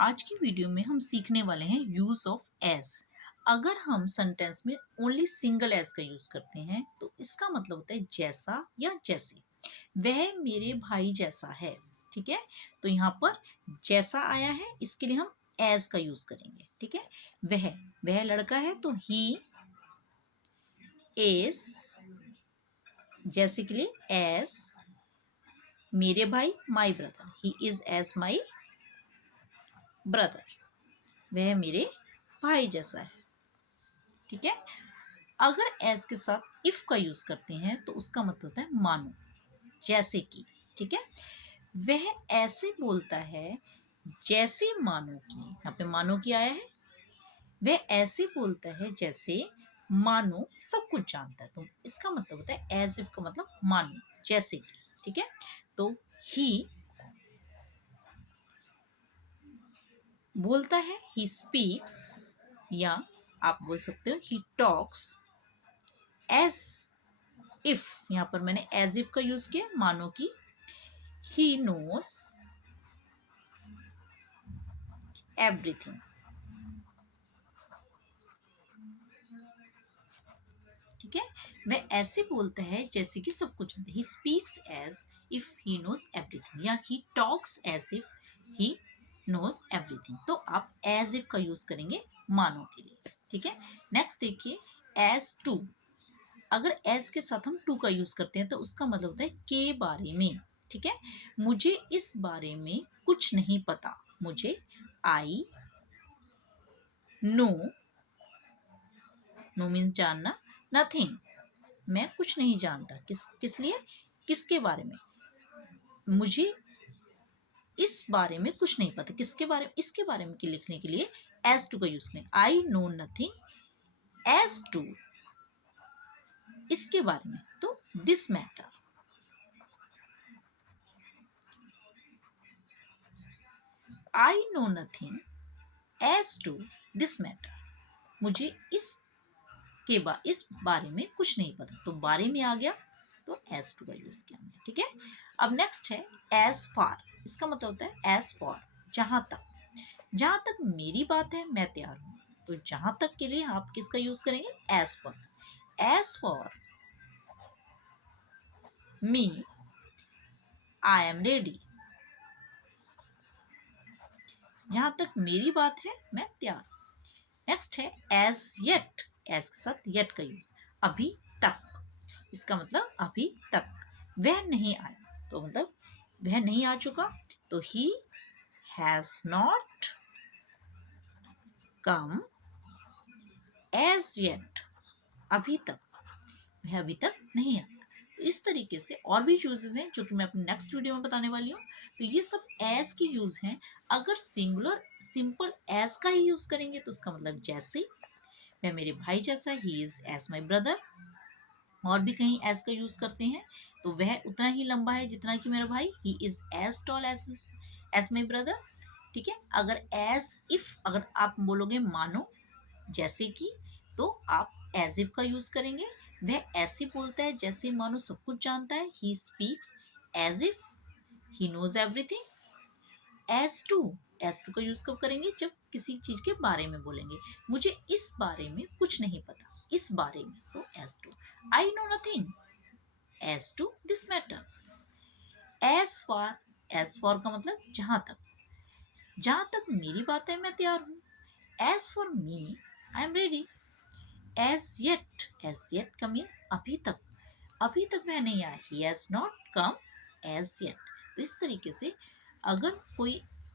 आज की वीडियो में हम सीखने वाले हैं यूज ऑफ एज। अगर हम सेंटेंस में ओनली सिंगल एज का यूज करते हैं तो इसका मतलब होता है जैसा या जैसे। वह मेरे भाई जैसा है। ठीक है, तो यहाँ पर जैसा आया है, इसके लिए हम एज का यूज करेंगे। ठीक है, वह लड़का है तो ही इज, जैसे के लिए एज मेरे भाई, my brother, he is as my brother, वह मेरे भाई जैसा है। ठीक है, अगर एस के साथ इफ का यूज करते हैं तो उसका मतलब होता है मानो, जैसे कि। ठीक है, वह ऐसे बोलता है जैसे मानो कि, यहाँ पे मानो कि आया है। वह ऐसे बोलता है जैसे मानो सब कुछ जानता है, तो इसका मतलब होता है एज इफ का मतलब मानो, जैसे कि। ठीक है, तो ही बोलता है, ही स्पीक्स, या आप बोल सकते हो ही टॉक्स एज इफ। यहां पर मैंने एज इफ का यूज किया, मानो कि। ही नोस एवरीथिंग। ठीक है, वह ऐसे बोलता है जैसे कि सब कुछ जानता है। He speaks as if he knows everything, या he talks as if he knows everything. तो आप एज इफ का यूज करेंगे मानो के लिए। ठीक है, नेक्स्ट देखिए, एज टू। अगर एज के साथ हम टू का यूज करते हैं तो उसका मतलब होता है के बारे में। ठीक है, मुझे इस बारे में कुछ नहीं पता। मुझे, आई नो, नो मीन्स जानना, नथिंग, मैं कुछ नहीं जानता। किस लिए, किसके बारे में, मुझे इस बारे में कुछ नहीं पता। किसके बारे में, इसके बारे में लिखने के लिए एज टू का यूज करें। I know nothing as to, इसके बारे में, तो this matter. I know nothing as to this matter, मुझे इस बारे में कुछ नहीं पता। तो बारे में आ गया तो एज टू का यूज किया हमने। ठीक है, अब नेक्स्ट है एज फार। इसका मतलब होता है एज फॉर, जहां तक। जहां तक मेरी बात है मैं तैयार हूं, तो जहां तक के लिए आप किसका यूज करेंगे, as for. As for me I am ready, जहां तक मेरी बात है मैं तैयार। नेक्स्ट है एज येट। एज के साथ येट का यूज, अभी तक। इसका मतलब अभी तक। वह नहीं आया, तो मतलब वह नहीं आ चुका, तो he has not come as yet, अभी तक, वह अभी तक नहीं आया। तो इस तरीके से और भी यूजेस हैं जो कि मैं अपनी नेक्स्ट वीडियो में बताने वाली हूँ। तो ये सब एज के यूज हैं। अगर सिंगुलर सिंपल एज का ही यूज करेंगे तो उसका मतलब जैसे, वह मेरे भाई जैसा, he is as my brother. और भी कहीं एज का यूज करते हैं तो वह उतना ही लंबा है जितना कि मेरा भाई, he is as tall as my brother. ठीक है, अगर एज इफ, अगर आप बोलोगे मानो, जैसे कि, तो आप एज इफ का यूज करेंगे। वह ऐसे बोलता है जैसे मानो सब कुछ जानता है, he speaks as if he knows everything. As to का यूज कब करेंगे, जब किसी चीज के बारे में बोलेंगे। मुझे इस बारे में कुछ नहीं पता, इस बारे में, तो as to. I know nothing as to this matter. As for का मतलब जहां तक। जहां तक मेरी बात है मैं तैयार हूं। As for me I am ready. As yet का मीन्स अभी तक। अभी तक वह नहीं आया, he has not come as yet. तो इस तरीके से अगर कोई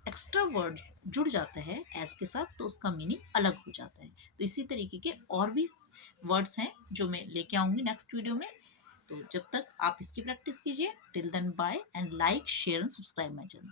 एक्स्ट्रा वर्ड जुड़ जाता है एज के साथ तो उसका मीनिंग अलग हो जाता है। तो इसी तरीके के और भी वर्ड्स हैं जो मैं लेके आऊंगी नेक्स्ट वीडियो में। तो जब तक आप इसकी प्रैक्टिस कीजिए, till then bye, and like share and subscribe my channel.